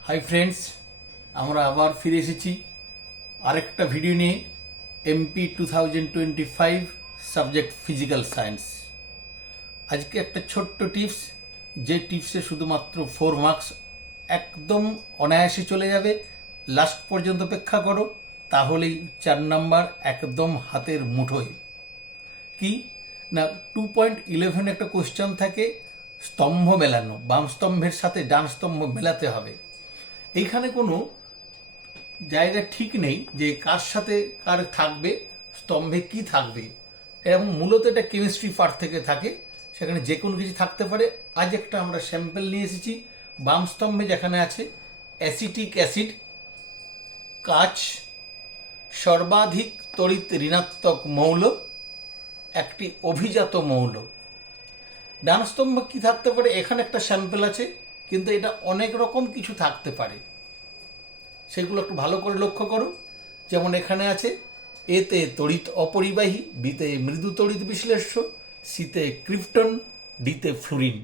Hi friends, আমরা আবার ফিরে এসেছি আরেকটা ভিডিও নিয়ে। MP 2025 subject physical science. আজকে একটা ছোট্ট টিপস, যে টিপসে শুধুমাত্র 4 মার্কস একদম অনায়াসে চলে যাবে। লাস্ট পর্যন্ত অপেক্ষা করো, তাহলেই 4 নাম্বার একদম হাতের মুঠোয়। কি না, 2.11 একটা কোশ্চেন থাকে, স্তম্ভ মেলানো, বাম স্তম্ভের সাথে ডান স্তম্ভ মেলাতে হবে। এইখানে কোনো জায়গা ঠিক নেই যে কার সাথে কার থাকবে, স্তম্ভে কি থাকবে। এবং মূলত এটা কেমিস্ট্রি পার্ট থেকে থাকে, সেখানে যে কোনো কিছু থাকতে পারে। আজ একটা আমরা স্যাম্পল নিয়ে এসেছি। বাম স্তম্ভে যেখানে আছে অ্যাসিটিক অ্যাসিড, কাচ, সর্বাধিক তড়িৎ ঋণাত্মক মৌল, একটি অভিজাত মৌল। ডান স্তম্ভ কি থাকতে পারে, এখানে একটা স্যাম্পল আছে, কিন্তু এটা অনেক রকম কিছু থাকতে পারে। সেগুলো একটু ভালো করে লক্ষ্য করো। যেমন এখানে আছে এতে তড়িৎ অপরিবাহী, বিতে মৃদু তড়িৎ বিশ্লেষ্য, সিতে ক্রিপ্টন, ডিতে ফ্লুরিন।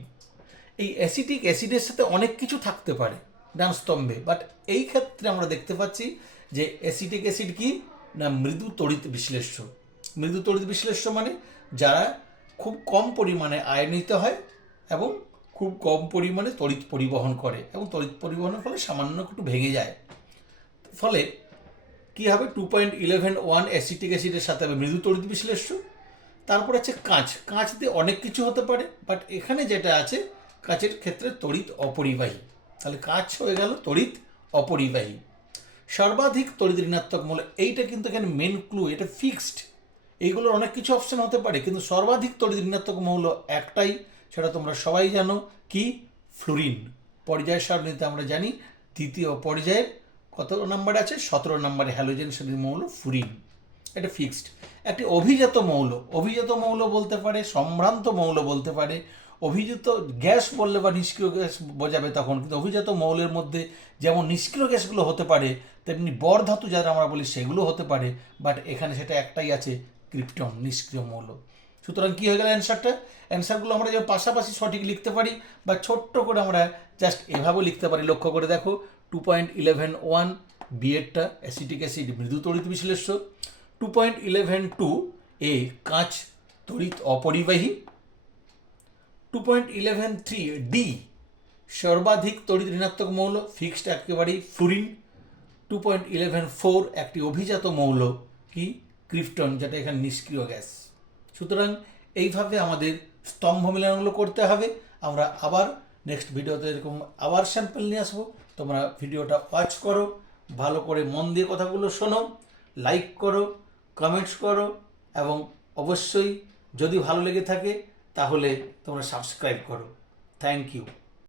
এই অ্যাসিটিক অ্যাসিডের সাথে অনেক কিছু থাকতে পারে ডান স্তম্ভে, বাট এই ক্ষেত্রে আমরা দেখতে পাচ্ছি যে অ্যাসিটিক অ্যাসিড কি না মৃদু তড়িৎ বিশ্লেষ্য। মৃদু তড়িৎ বিশ্লেষ্য মানে যারা খুব কম পরিমাণে আয়নিত হয় এবং খুব কম পরিমাণে তড়িৎ পরিবহন করে, এবং তড়িৎ পরিবহনের ফলে সামান্য একটু ভেঙে যায়। ফলে কী হবে, 2.11 অ্যাসিটিক অ্যাসিডের সাথে হবে মৃদু তড়িৎ বিশ্লেষ্য। তারপর আছে কাঁচ। কাঁচ দিয়ে অনেক কিছু হতে পারে, বাট এখানে যেটা আছে কাঁচের ক্ষেত্রে তড়িৎ অপরিবাহী। তাহলে কাঁচ হয়ে গেল তড়িৎ অপরিবাহী। সর্বাধিক তড়িৎ ঋণাত্মক মৌল, এইটা কিন্তু এখানে মেন ক্লু, এটা ফিক্সড। এইগুলোর অনেক কিছু অপশন হতে পারে, কিন্তু সর্বাধিক তড়িৎ ঋণাত্মক মৌল একটাই, সেটা তোমরা সবাই জানো, কি? ফ্লুরিন। পর্যায় সারণীতে আমরা জানি তৃতীয় পর্যায়ের কত নাম্বার আছে? 17 নম্বরে হ্যালোজেন শ্রেণীর মৌল ফ্লুরিন। এটা ফিক্সড। একটি অভিজাত মৌল, অভিজাত মৌল বলতে পারে, সম্ভ্রান্ত মৌল বলতে পারে। অভিজাত গ্যাস বললে বা নিষ্ক্রিয় গ্যাস বোঝাবে তখন, কিন্তু অভিজাত মৌলের মধ্যে যেমন নিষ্ক্রিয় গ্যাসগুলো হতে পারে, তেমনি বর ধাতু যারা আমরা বলি সেগুলো হতে পারে, বাট এখানে সেটা একটাই আছে, ক্রিপ্টন, নিষ্ক্রিয় মৌল। সুতরাং কী হয়ে গেল অ্যান্সারটা? অ্যান্সারগুলো আমরা যে পাশাপাশি সঠিক লিখতে পারি, বা ছোট্ট করে আমরা জাস্ট এভাবেও লিখতে পারি। লক্ষ্য করে দেখো, 2.11 বিয়েরটা অ্যাসিটিক অ্যাসিড মৃদু তড়িৎ বিশ্লেষ্য, 2.11 এ কাঁচ তড়িৎ অপরিবাহী, 2.11 ডি সর্বাধিক তড়িৎ ঋণাত্মক মৌল, ফিক্সড একেবারেই ফ্লুরিন, 2.11 একটি অভিজাত মৌল, কি? ক্রিপ্টন, যেটা এখানে নিষ্ক্রিয় গ্যাস। সুতরাং এইভাবে আমাদের স্তম্ভ মিলানগুলো করতে হবে। আমরা আবার নেক্সট ভিডিওতে এরকম আবার স্যাম্পল নিয়ে আসবো। তোমরা ভিডিওটা ওয়াচ করো, ভালো করে মন দিয়ে কথাগুলো শোনো, লাইক করো, কমেন্টস করো, এবং অবশ্যই যদি ভালো লেগে থাকে তাহলে তোমরা সাবস্ক্রাইব করো। Thank you.